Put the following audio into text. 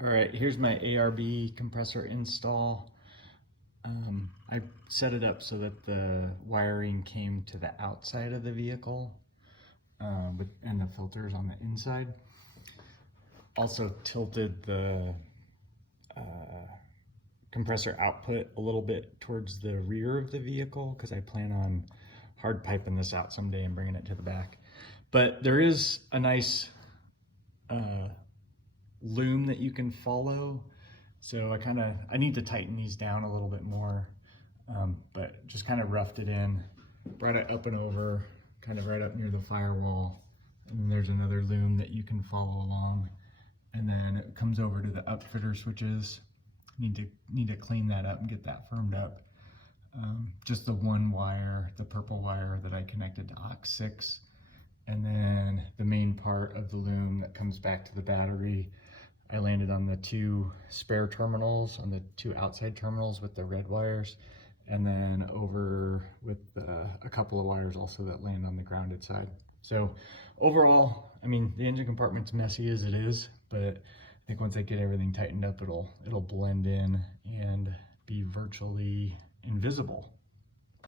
All right, here's my ARB compressor install. I set it up so that the wiring came to the outside of the vehicle and the filters on the inside. Also tilted the compressor output a little bit towards the rear of the vehicle because I plan on hard piping this out someday and bringing it to the back. But there is a nice loom that you can follow. So I need to tighten these down a little bit more, but just kind of roughed it in, brought it up and over, kind of right up near the firewall. And then there's another loom that you can follow along. And then it comes over to the upfitter switches. Need to clean that up and get that firmed up. Just the one wire, the purple wire that I connected to aux6. And then the main part of the loom that comes back to the battery, I landed on the two spare terminals, on the two outside terminals with the red wires, and then over with a couple of wires also that land on the grounded side. So overall, I mean, the engine compartment's messy as it is, but I think once I get everything tightened up, it'll blend in and be virtually invisible.